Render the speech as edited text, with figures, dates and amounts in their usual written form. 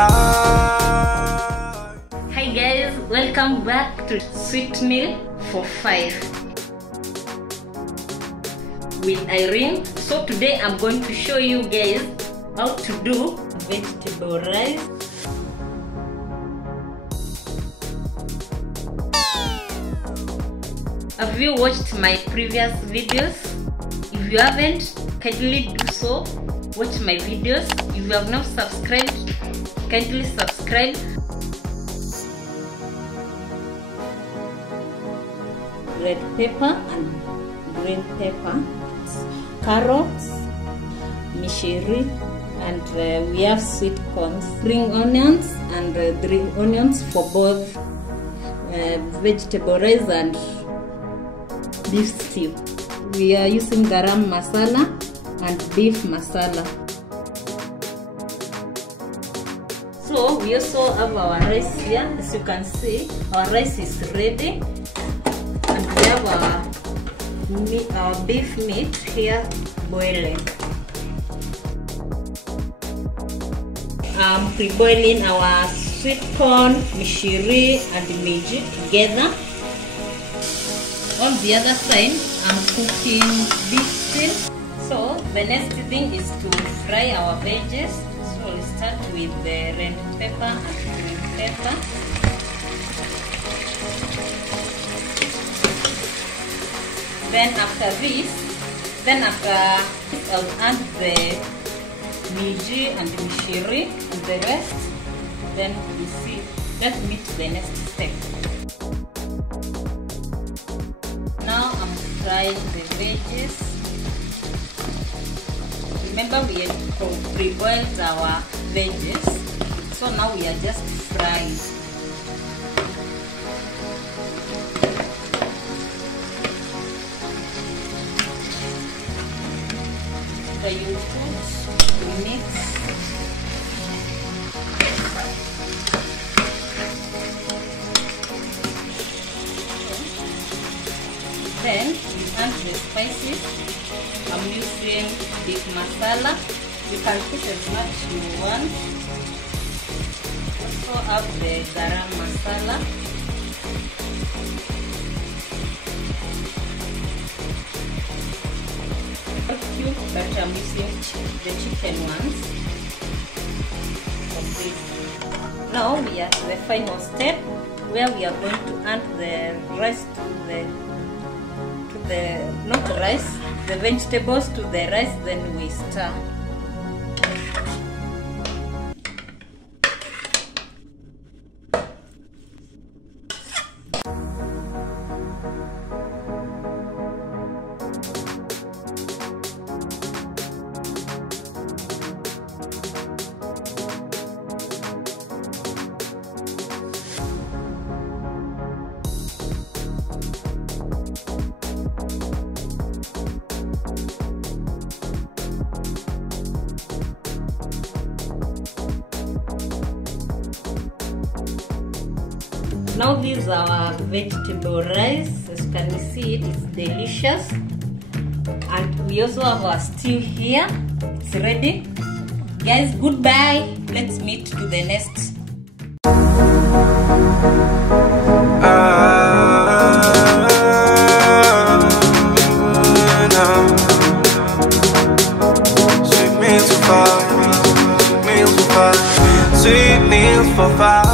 Hi guys, welcome back to Sweet Meal for 5 with Irene. So today I'm going to show you guys how to do vegetable rice. Have you watched my previous videos? If you haven't, kindly do so. Watch my videos. If you have not subscribed, kindly subscribe. Red pepper and green pepper, carrots, mishiri, and we have sweet corn, spring onions, and green onions for both vegetable rice and beef stew. We are using garam masala and beef masala. So we also have our rice here. As you can see, our rice is ready, and we have our beef meat here boiling. I'm pre-boiling our sweet corn, mishiri, and meji together. On the other side, I'm cooking beef stew. So the next thing is to fry our veggies. So we'll start with the red pepper and green pepper. Then after this, I'll add the meji and the mishiri and the rest. Then we see. Let's meet the next step. Now I'm frying the veggies. Remember, we had pre-boiled our veggies, so now we are just frying. So you mix. Then we add the spices. I'm using beef masala. You can put as much you want. Also have the garam masala. Cube, but I'm using the chicken ones. Okay. Now we are at the final step where we are going to add the rice to the vegetables to the rice, then we stir. Now this is our vegetable rice. As you can see, it's delicious. And we also have our stew here. It's ready. Guys, goodbye. Let's meet to the next. Sweet meals for 5.